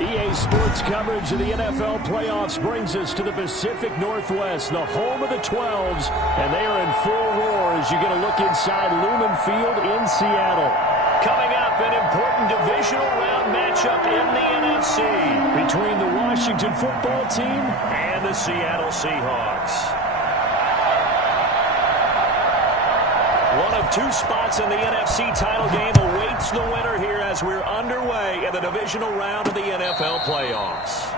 EA Sports coverage of the NFL playoffs brings us to the Pacific Northwest, the home of the 12s, and they are in full roar as you get a look inside Lumen Field in Seattle. Coming up, an important divisional round matchup in the NFC between the Washington football team and the Seattle Seahawks. One of two spots in the NFC title game awaits the winner here as we're underway in the divisional round of the NFL playoffs.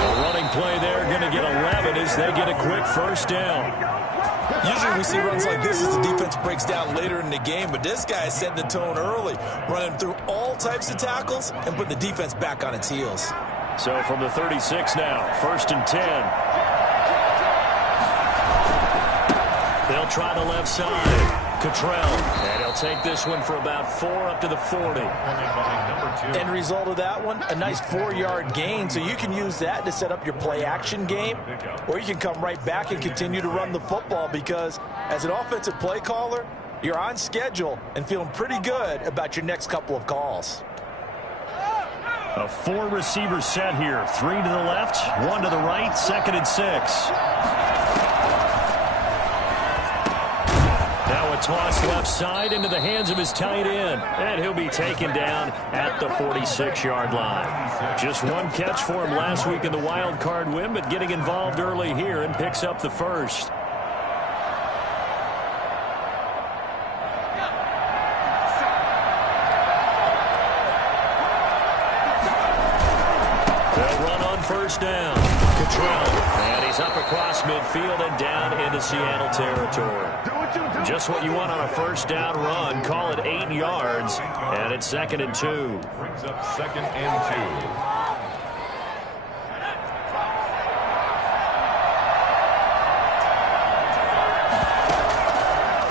A running play there, going to get 11 as they get a quick first down. Usually we see runs like this as the defense breaks down later in the game, but this guy is setting the tone early, running through all types of tackles and putting the defense back on its heels. So from the 36 now, 1st and 10. They'll try the left side. Cottrell, and he'll take this one for about 4 up to the 40. End result of that one, a nice 4-yard gain, so you can use that to set up your play-action game, or you can come right back and continue to run the football because as an offensive play caller, you're on schedule and feeling pretty good about your next couple of calls. A 4-receiver set here. 3 to the left, 1 to the right, 2nd and 6. Toss left side into the hands of his tight end, and he'll be taken down at the 46-yard line. Just one catch for him last week in the wild card win, but getting involved early here and picks up the first. They'll run on first down. Cottrell, and he's up across midfield and down into Seattle territory. Just what you want on a first down run. Call it 8 yards, and it's 2nd and 2. Brings up 2nd and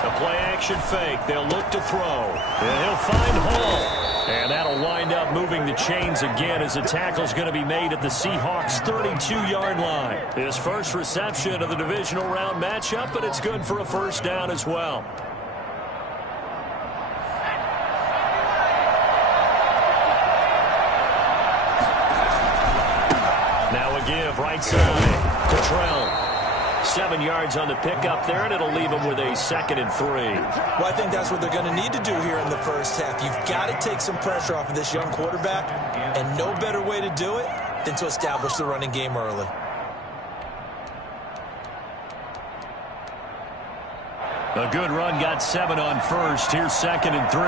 2. A play-action fake. They'll look to throw, and he'll find Hall. And that'll wind up moving the chains again as the tackle's going to be made at the Seahawks' 32-yard line. His first reception of the divisional round matchup, but it's good for a first down as well. Now a give right side. Cottrell. 7 yards on the pickup there, and it'll leave him with a 2nd and 3. Well, I think that's what they're going to need to do here in the first half. You've got to take some pressure off of this young quarterback, and no better way to do it than to establish the running game early. A good run got 7 on first. Here's 2nd and 3.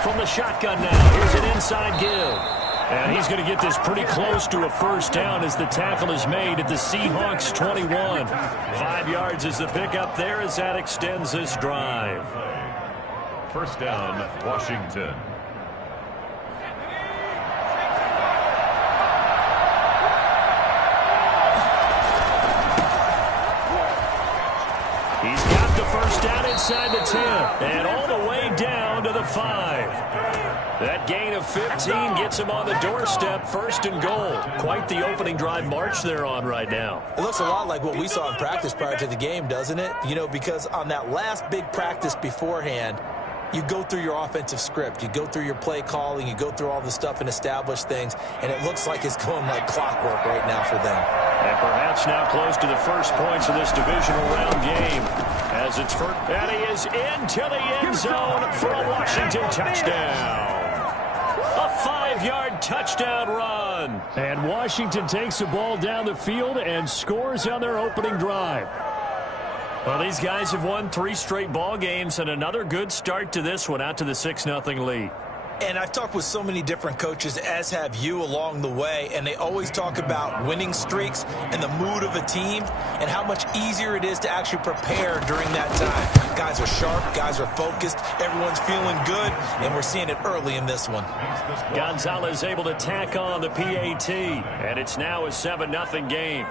From the shotgun now, here's an inside give. And he's going to get this pretty close to a first down as the tackle is made at the Seahawks 21. 5 yards is the pickup there as that extends this drive. First down, Washington. He's got the first down inside the 10 and all the way down to the 5. That gain of 15 gets him on the doorstep, 1st and goal. Quite the opening drive march they're on right now. It looks a lot like what we saw in practice prior to the game, doesn't it? You know, because on that last big practice beforehand, you go through your offensive script, you go through your play calling, you go through all the stuff and establish things, and it looks like it's going like clockwork right now for them. And perhaps now close to the first points of this divisional round game. As it's first, and he is into the end zone for a Washington touchdown. A 5-yard touchdown run. And Washington takes the ball down the field and scores on their opening drive. Well, these guys have won 3 straight ball games and another good start to this one out to the 6-0 lead. And I've talked with so many different coaches, as have you, along the way, and they always talk about winning streaks and the mood of a team and how much easier it is to actually prepare during that time. Guys are sharp, guys are focused, everyone's feeling good, and we're seeing it early in this one. Gonzalez able to tack on the PAT, and it's now a 7-0 game.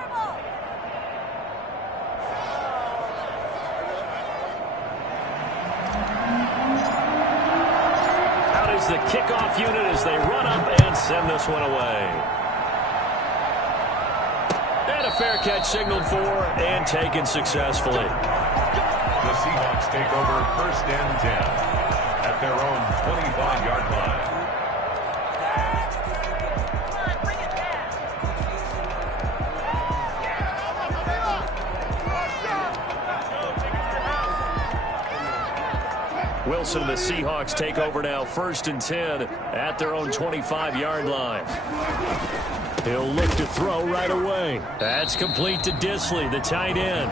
the kickoff unit as they run up and send this one away. And a fair catch signaled for and taken successfully. The Seahawks take over 1st and 10 at their own 25-yard line. Wilson and the Seahawks take over now 1st and 10 at their own 25-yard line. He'll look to throw right away. That's complete to Dissly, the tight end.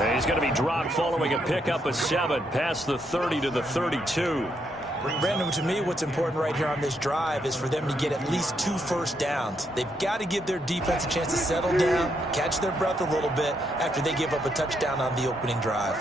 And he's going to be dropped following a pickup of 7 past the 30 to the 32. Brandon, to me, what's important right here on this drive is for them to get at least 2 first downs. They've got to give their defense a chance to settle down, catch their breath a little bit after they give up a touchdown on the opening drive.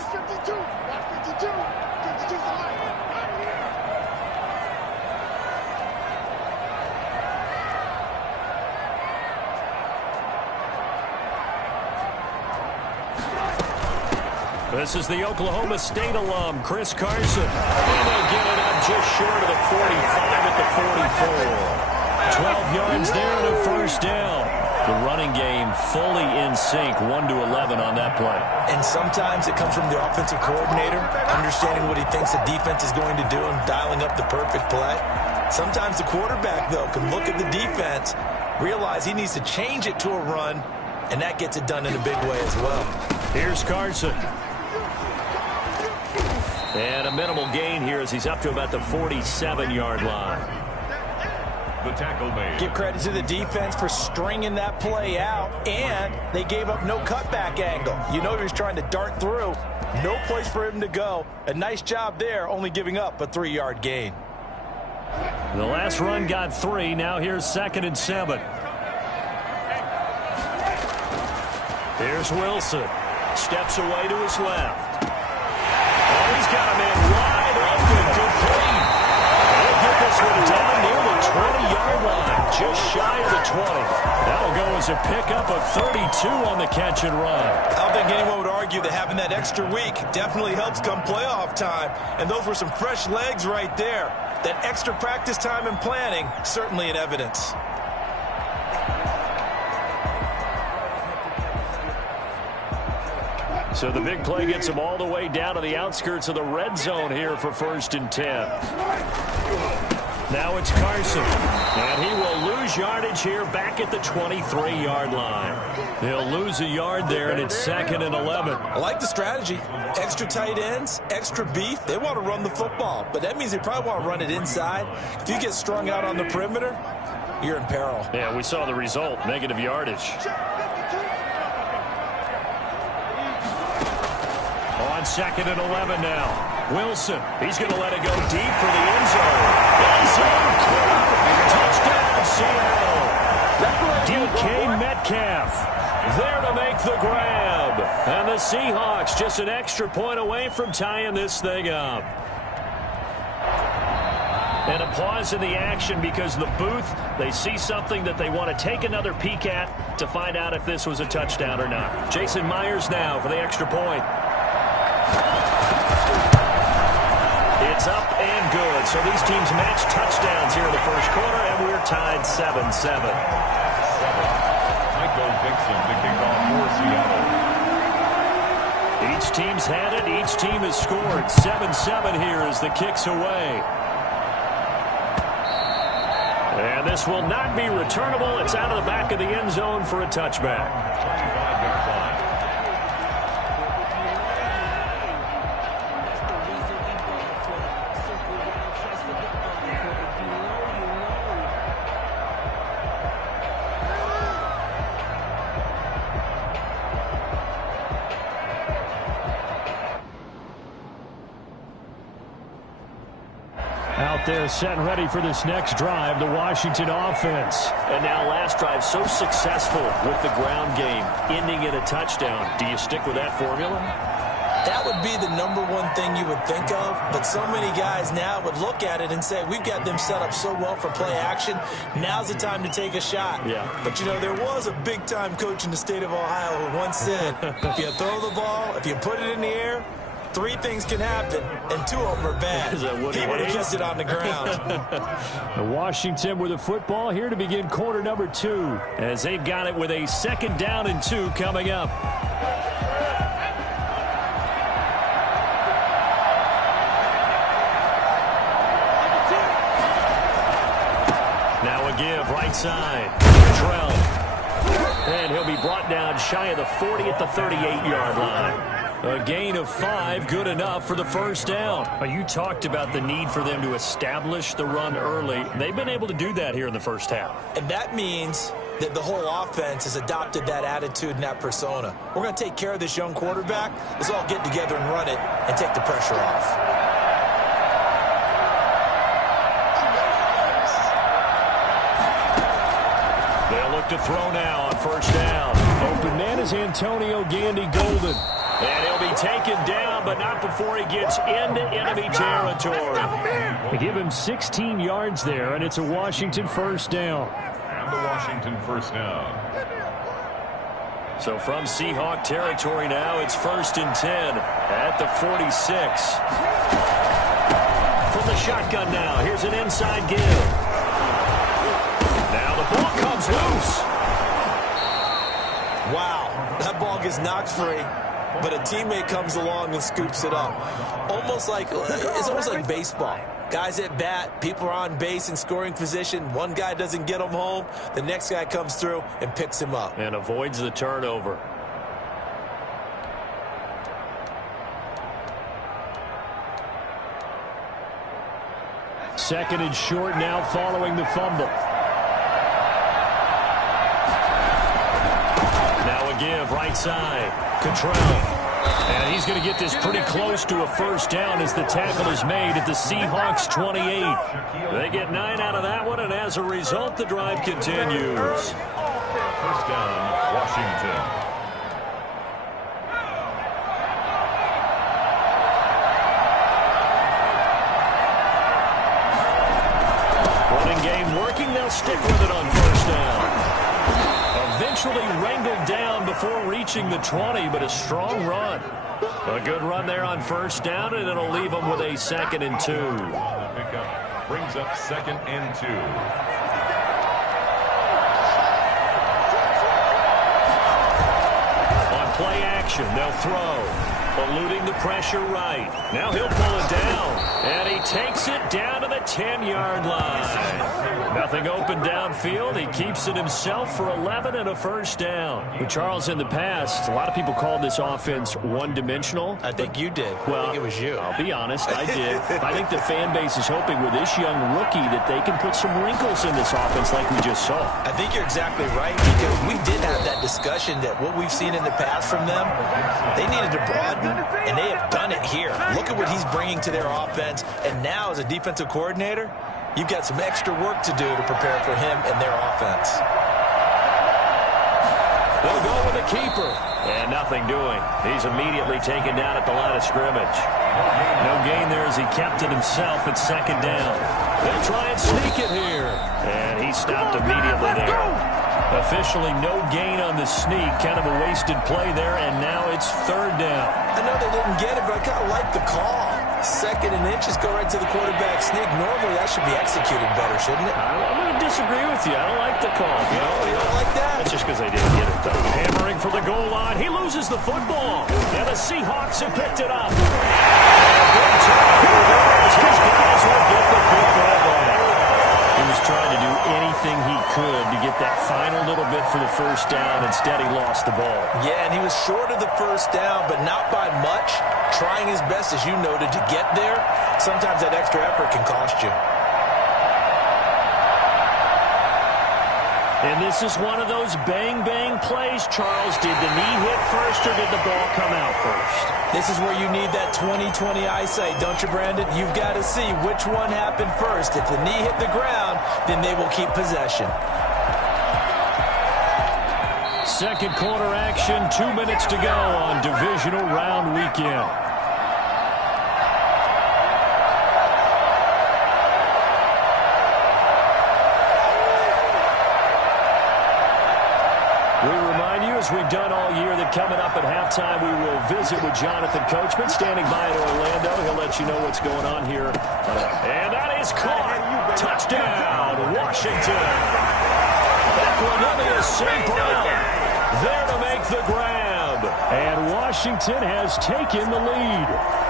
This is the Oklahoma State alum, Chris Carson. And they'll get it up just short of the 45 at the 44. 12 yards there and a first down. The running game fully in sync, 1-11 on that play. And sometimes it comes from the offensive coordinator, understanding what he thinks the defense is going to do and dialing up the perfect play. Sometimes the quarterback, though, can look at the defense, realize he needs to change it to a run, and that gets it done in a big way as well. Here's Carson. And a minimal gain here as he's up to about the 47-yard line. The tackle made. Give credit to the defense for stringing that play out, and they gave up no cutback angle. You know he was trying to dart through. No place for him to go. A nice job there, only giving up a 3-yard gain. The last run got 3. Now here's 2nd and 7. Here's Wilson. Steps away to his left. He's got a man wide open, complete. He'll get this one down near the 20-yard line, just shy of the 20. That'll go as a pickup of 32 on the catch and run. I don't think anyone would argue that having that extra week definitely helps come playoff time. And those were some fresh legs right there. That extra practice time and planning, certainly in evidence. So the big play gets him all the way down to the outskirts of the red zone here for 1st and 10. Now it's Carson. And he will lose yardage here back at the 23-yard line. He'll lose a yard there, and it's 2nd and 11. I like the strategy. Extra tight ends, extra beef. They want to run the football, but that means they probably want to run it inside. If you get strung out on the perimeter, you're in peril. Yeah, we saw the result, negative yardage. On 2nd and 11 now. Wilson, he's going to let it go deep for the end zone. End zone caught. Touchdown, Seattle. DK Metcalf there to make the grab. And the Seahawks just an extra point away from tying this thing up. And a pause in the action because the booth, they see something that they want to take another peek at to find out if this was a touchdown or not. Jason Myers now for the extra point. It's up and good. So these teams match touchdowns here in the first quarter, and we're tied 7-7. Michael Dixon to kick off for Seattle. Each team's had it. Each team has scored. 7-7 here as the kick's away. And this will not be returnable. It's out of the back of the end zone for a touchback. 25-yard line. Out there set and ready for this next drive, the Washington offense. And now last drive so successful with the ground game, ending in a touchdown. Do you stick with that formula? That would be the number one thing you would think of, but so many guys now would look at it and say, we've got them set up so well for play action, now's the time to take a shot. Yeah. But, you know, there was a big-time coach in the state of Ohio who once said, if you throw the ball, if you put it in the air, three things can happen, and two of them are bad. He would have kept it on the ground. Washington with the football here to begin quarter number 2, as they've got it with a 2nd down and 2 coming up. Now a give, right side. Trell. And he'll be brought down shy of the 40 at the 38-yard line. A gain of 5, good enough for the first down. You talked about the need for them to establish the run early. They've been able to do that here in the first half. And that means that the whole offense has adopted that attitude and that persona. We're going to take care of this young quarterback. Let's all get together and run it and take the pressure off. To throw now on first down. Open man is Antonio Gandy Golden. And he'll be taken down, but not before he gets into enemy territory. They give him 16 yards there, and it's a Washington first down. And the Washington first down. So from Seahawk territory now, it's 1st and 10 at the 46. From the shotgun now, here's an inside give. Now the ball comes loose. Wow, that ball gets knocked free, but a teammate comes along and scoops it up. It's almost like baseball. Guys at bat, people are on base in scoring position. One guy doesn't get him home. The next guy comes through and picks him up. And avoids the turnover. Second and short now following the fumble. Now a give, right side. Cottrell. And he's going to get this pretty close to a first down as the tackle is made at the Seahawks 28. They get 9 out of that one, and as a result, the drive continues. First down, Washington. Game working, they'll stick with it on first down. Eventually wrangled down before reaching the 20, but a strong run. A good run there on first down, and it'll leave them with a 2nd and 2. The pickup brings up 2nd and 2. On play action, they'll throw. Eluding the pressure right. Now he'll pull it down. And he takes it down to the 10-yard line. Nothing open downfield. He keeps it himself for 11 and a first down. But Charles, in the past, a lot of people called this offense one-dimensional. I think you did. Well, I think it was you. I'll be honest, I did. I think the fan base is hoping with this young rookie that they can put some wrinkles in this offense like we just saw. I think you're exactly right, because we did have that discussion that what we've seen in the past from them, they needed to broaden, and they have done it here. Look at what he's bringing to their offense, and now as a defensive coordinator, you've got some extra work to do to prepare for him and their offense. They'll go with the keeper. And nothing doing. He's immediately taken down at the line of scrimmage. No gain there as he kept it himself at 2nd down. They'll try and sneak it here. And he stopped immediately there. Officially no gain on the sneak. Kind of a wasted play there, and now it's 3rd down. I know they didn't get it, but I kind of like the call. 2nd and inches, go right to the quarterback sneak. Normally that should be executed better, shouldn't it? I'm going to disagree with you. I don't like the call. You don't like that? That's just because they didn't get it, though. Hammering for the goal line. He loses the football. And the Seahawks have picked it up. Good turnover there as his guys will get the football back. He was trying to do anything he could to get that final little bit for the first down. Instead, he lost the ball. Yeah, and he was short of the first down, but not by much. Trying his best, as you noted, to get there. Sometimes that extra effort can cost you. And this is one of those bang-bang plays, Charles. Did the knee hit first or did the ball come out first? This is where you need that 20/20 eyesight, don't you, Brandon? You've got to see which one happened first. If the knee hit the ground, then they will keep possession. Second quarter action, 2 minutes to go on divisional round weekend. We remind you, as we've done all year, that coming up at halftime, we will visit with Jonathan Coachman, standing by in Orlando. He'll let you know what's going on here. And that is caught. Touchdown, Washington. Equanimeous St. Brown there to make the grab. And Washington has taken the lead.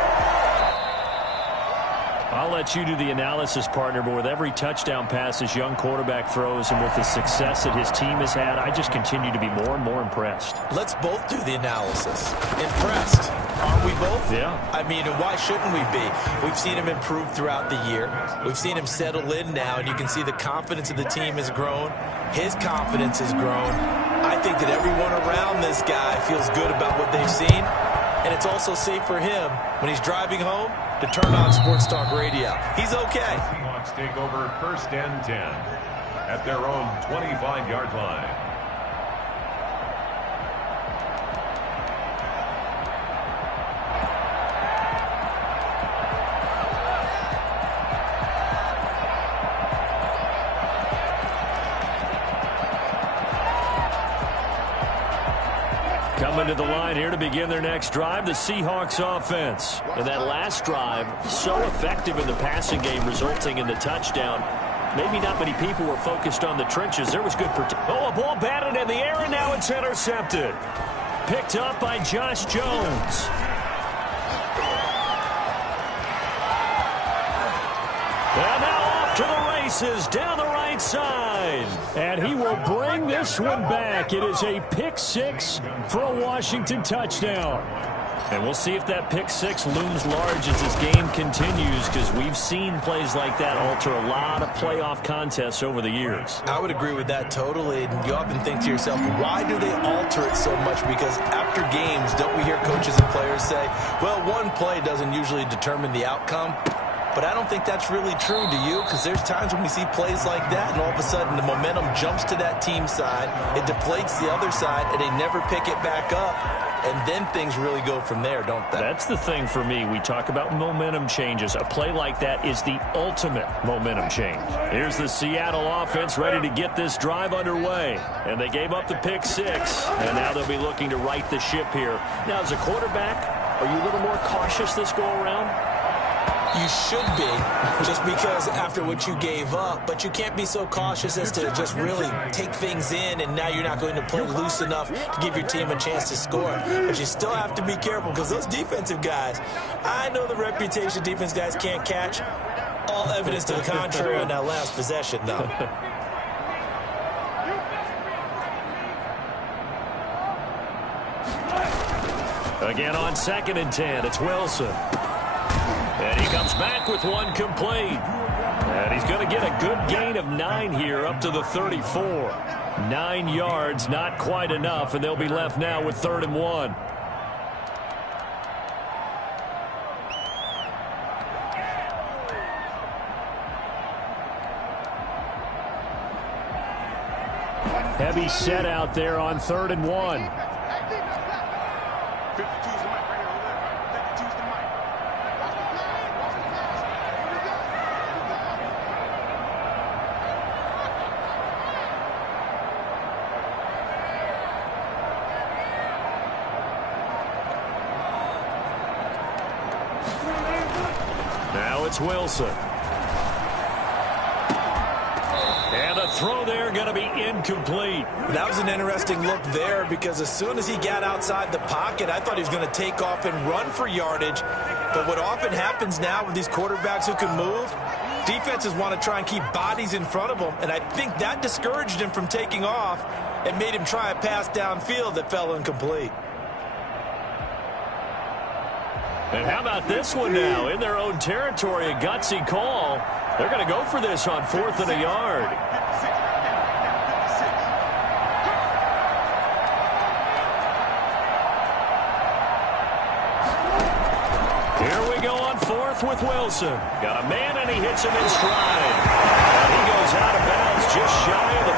I'll let you do the analysis, partner, but with every touchdown pass this young quarterback throws and with the success that his team has had, I just continue to be more and more impressed. Let's both do the analysis. Impressed. Aren't we both? Yeah. I mean, why shouldn't we be? We've seen him improve throughout the year. We've seen him settle in now, and you can see the confidence of the team has grown. His confidence has grown. I think that everyone around this guy feels good about what they've seen, and it's also safe for him when he's driving home to turn on Sports Talk Radio. He's okay. The Seahawks take over 1st and 10 at their own 25-yard line. Coming to the line here to begin their next drive, the Seahawks offense. And that last drive, so effective in the passing game, resulting in the touchdown. Maybe not many people were focused on the trenches. There was good protection. Oh, a ball batted in the air, and now it's intercepted. Picked up by Josh Jones. And now off to the races down the right side. And he will bring this one back. It is a pick six for a Washington touchdown. And we'll see if that pick six looms large as this game continues, because we've seen plays like that alter a lot of playoff contests over the years. I would agree with that totally. And you often think to yourself, why do they alter it so much? Because after games, don't we hear coaches and players say, well, one play doesn't usually determine the outcome? But I don't think that's really true, do you? Because there's times when we see plays like that, and all of a sudden the momentum jumps to that team side, it deflates the other side, and they never pick it back up. And then things really go from there, don't they? That's the thing for me. We talk about momentum changes. A play like that is the ultimate momentum change. Here's the Seattle offense ready to get this drive underway. And they gave up the pick six, and now they'll be looking to right the ship here. Now, as a quarterback, are you a little more cautious this go-around? You should be, just because after what you gave up, but you can't be so cautious as to just really take things in, and now you're not going to play loose enough to give your team a chance to score. But you still have to be careful, because those defensive guys, I know the reputation defense guys can't catch. All evidence to the contrary on that last possession, though. Again on 2nd and 10, it's Wilson. And he comes back with one complete. And he's going to get a good gain of 9 here up to the 34. 9 yards, not quite enough, and they'll be left now with 3rd and 1. Heavy set out there on 3rd and 1. Now it's Wilson. And the throw there going to be incomplete. That was an interesting look there, because as soon as he got outside the pocket, I thought he was going to take off and run for yardage. But what often happens now with these quarterbacks who can move, defenses want to try and keep bodies in front of them. And I think that discouraged him from taking off and made him try a pass downfield that fell incomplete. And how about this one now? In their own territory, a gutsy call. They're going to go for this on 4th and a yard. Here we go on fourth with Wilson. Got a man, and he hits him in stride. And he goes out of bounds just shy of the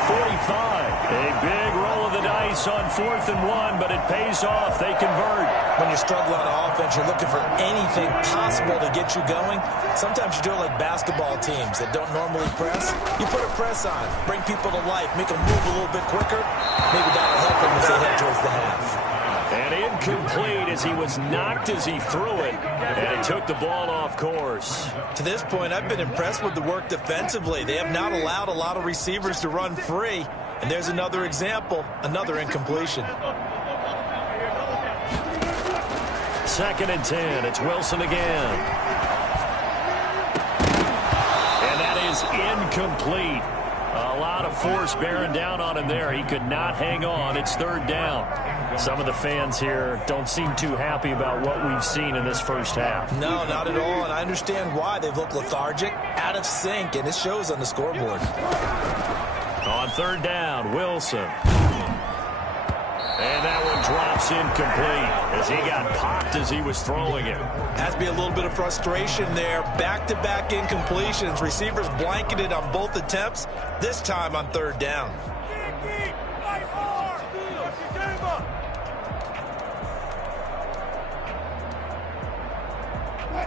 45. A big roll of the dice on 4th and 1, but it pays off. They convert. When you struggle on offense, you're looking for anything possible to get you going. Sometimes you do it like basketball teams that don't normally press. You put a press on, bring people to life, make them move a little bit quicker. Maybe that'll help them as they head towards the half. And incomplete as he was knocked as he threw it. And it took the ball off course. To this point, I've been impressed with the work defensively. They have not allowed a lot of receivers to run free. And there's another example, another incompletion. 2nd and 10. It's Wilson again. And that is incomplete. A lot of force bearing down on him there. He could not hang on. It's 3rd down. Some of the fans here don't seem too happy about what we've seen in this first half. No, not at all, and I understand why. They've looked lethargic, out of sync, and it shows on the scoreboard. On 3rd down, Wilson. And that one drops incomplete as he got popped as he was throwing it. Has to be a little bit of frustration there. Back-to-back incompletions. Receivers blanketed on both attempts, this time on 3rd down.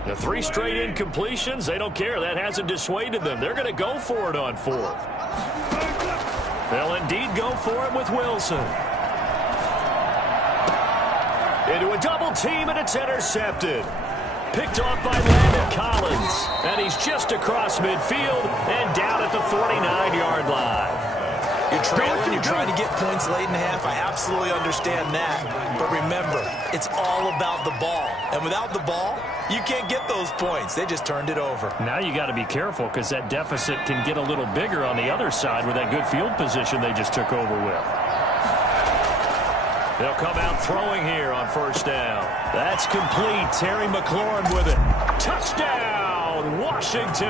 The 3 straight incompletions, they don't care. That hasn't dissuaded them. They're going to go for it on 4th. They'll indeed go for it with Wilson. Into a double team, and it's intercepted. Picked off by Landon Collins. And he's just across midfield and down at the 49-yard line. You're trailing, you're trying to get points late in the half. I absolutely understand that. But remember, it's all about the ball. And without the ball, you can't get those points. They just turned it over. Now you got to be careful because that deficit can get a little bigger on the other side with that good field position they just took over with. They'll come out throwing here on 1st down. That's complete. Terry McLaurin with it. Touchdown, Washington.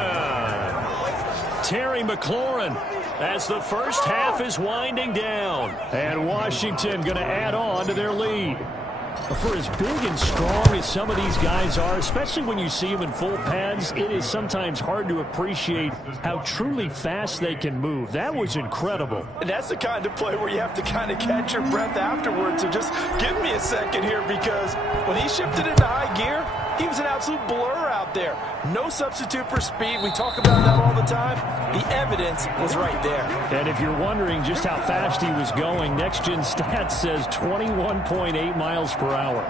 Terry McLaurin as the first half is winding down. And Washington going to add on to their lead. For as big and strong as some of these guys are, especially when you see them in full pads, it is sometimes hard to appreciate how truly fast they can move. That was incredible. And that's the kind of play where you have to kind of catch your breath afterwards. So just give me a second here, because when he shifted into high gear, he was an absolute blur out there. No substitute for speed. We talk about that all the time. The evidence was right there. And if you're wondering just how fast he was going, Next Gen Stats says 21.8 miles per hour.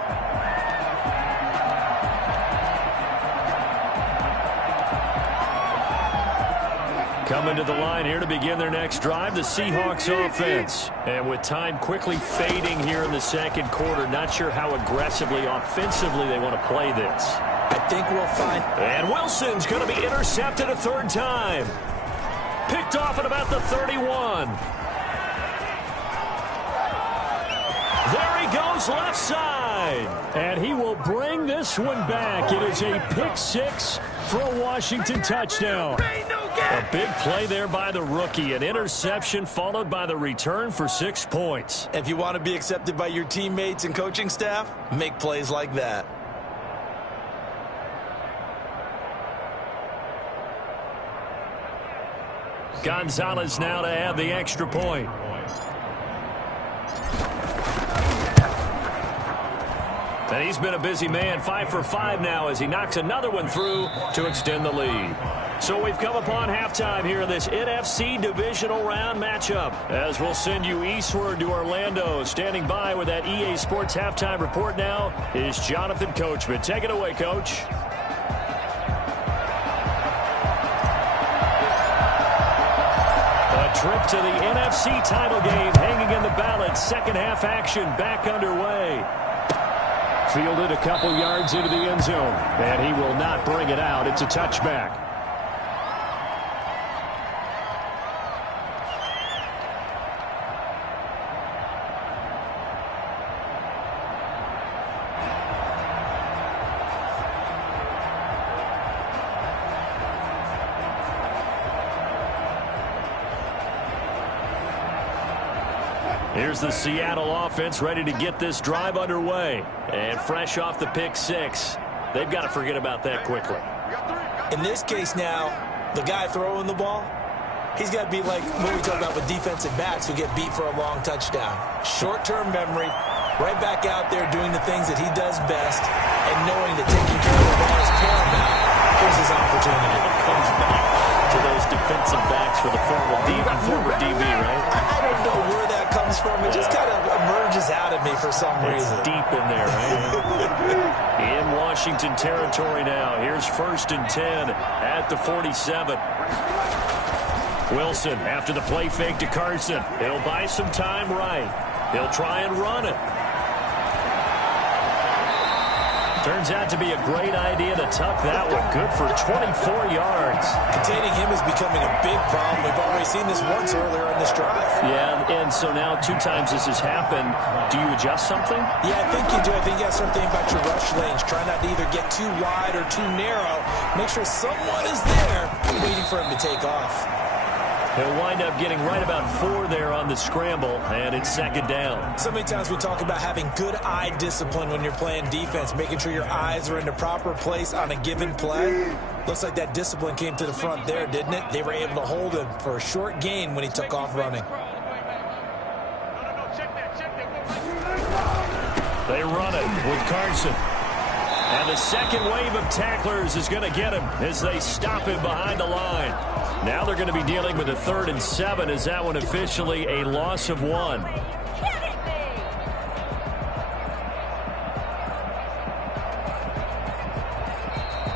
Coming to the line here to begin their next drive, the Seahawks offense. And with time quickly fading here in the 2nd quarter, not sure how aggressively, offensively they want to play this. I think we'll find... And Wilson's going to be intercepted a 3rd time. Picked off at about the 31. There he goes left side. And he will bring this one back. It is a pick 6 for a Washington touchdown. A big play there by the rookie. An interception followed by the return for 6 points. If you want to be accepted by your teammates and coaching staff, make plays like that. Gonzalez now to add the extra point. And he's been a busy man, 5 for 5 now as he knocks another one through to extend the lead. So we've come upon halftime here in this NFC divisional round matchup. As we'll send you eastward to Orlando. Standing by with that EA Sports halftime report now is Jonathan Coachman. Take it away, Coach. A trip to the NFC title game hanging in the balance. 2nd half action back underway. Fielded a couple yards into the end zone. And he will not bring it out. It's a touchback. Here's the Seattle offense ready to get this drive underway. And fresh off the pick 6. they've got to forget about that quickly. In this case now, the guy throwing the ball, he's got to be like what we talk about with defensive backs who get beat for a long touchdown. Short-term memory, right back out there doing the things that he does best, and knowing that taking care of the ball is paramount. Here's his opportunity. Comes back to those defensive backs for the former DB, right? I don't know where that comes from. It just kind of emerges out of me for some reason. It's deep in there, right? In Washington territory now. Here's 1st and 10 at the 47. Wilson after the play fake to Carson. He'll buy some time right. He'll try and run it. Turns out to be a great idea to tuck that one. Good for 24 yards. Containing him is becoming a big problem. We've already seen this once earlier in this drive. Yeah, and so now 2 times this has happened. Do you adjust something? Yeah, I think you do. I think you have something about your rush lanes. Try not to either get too wide or too narrow. Make sure someone is there waiting for him to take off. He'll wind up getting right about 4 there on the scramble, and it's 2nd down. So many times we talk about having good eye discipline when you're playing defense, making sure your eyes are in the proper place on a given play. Looks like that discipline came to the front there, didn't it? They were able to hold him for a short gain when he took off running. They run it with Carson. And the second wave of tacklers is going to get him as they stop him behind the line. Now they're going to be dealing with a 3rd and 7 as that one officially a loss of 1.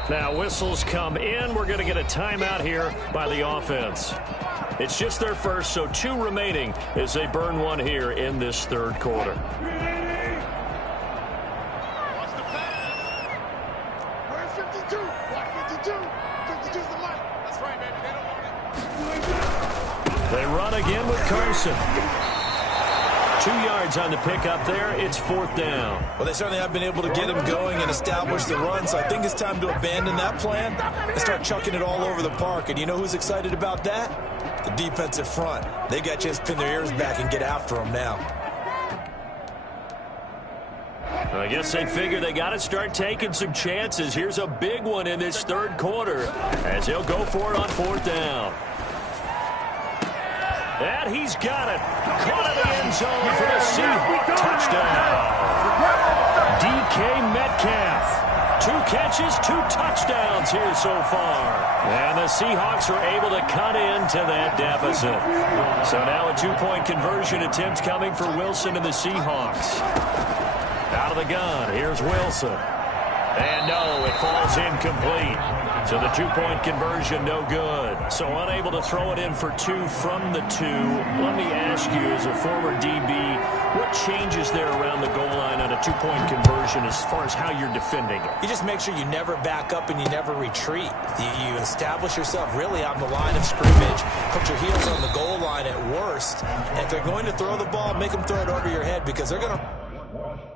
Now whistles come in. We're going to get a timeout here by the offense. It's just their first, so 2 remaining as they burn 1 here in this 3rd quarter. They run again with Carson. 2 yards on the pickup there. It's 4th down. Well, they certainly have been able to get him going and establish the run, so I think it's time to abandon that plan and start chucking it all over the park. And you know who's excited about that? The defensive front. They got a chance to pin their ears back and get after him now. I guess they figure they got to start taking some chances. Here's a big one in this 3rd quarter as he'll go for it on 4th down. And he's got it. Caught in the end zone for the Seahawks touchdown. DK Metcalf. 2 catches, 2 touchdowns here so far. And the Seahawks are able to cut into that deficit. So now a 2-point conversion attempt coming for Wilson and the Seahawks. Out of the gun, here's Wilson. And no, it falls incomplete. So the 2-point conversion, no good. So unable to throw it in for 2 from the 2. Let me ask you, as a former DB, what changes there around the goal line on a 2-point conversion as far as how you're defending it? You just make sure you never back up and you never retreat. You establish yourself really on the line of scrimmage, put your heels on the goal line at worst. And if they're going to throw the ball, make them throw it over your head because they're going to...